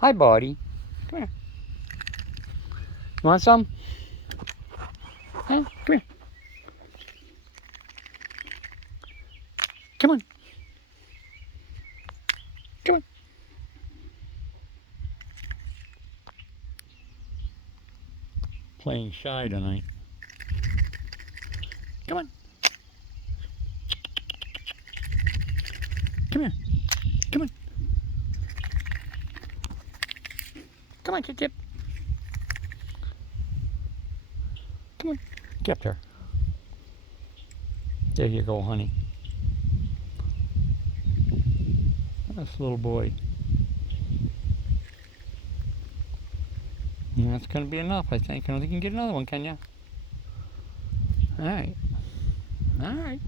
Hi, buddy. Come here. You want some? Huh? Come here. Come on. Come on. Playing shy tonight. Come on. Come here. Come on. Come on, Chip. Come on. Get up there. There you go, honey. That's little boy. And that's going to be enough, I think. I don't think you can get another one, can you? All right. All right.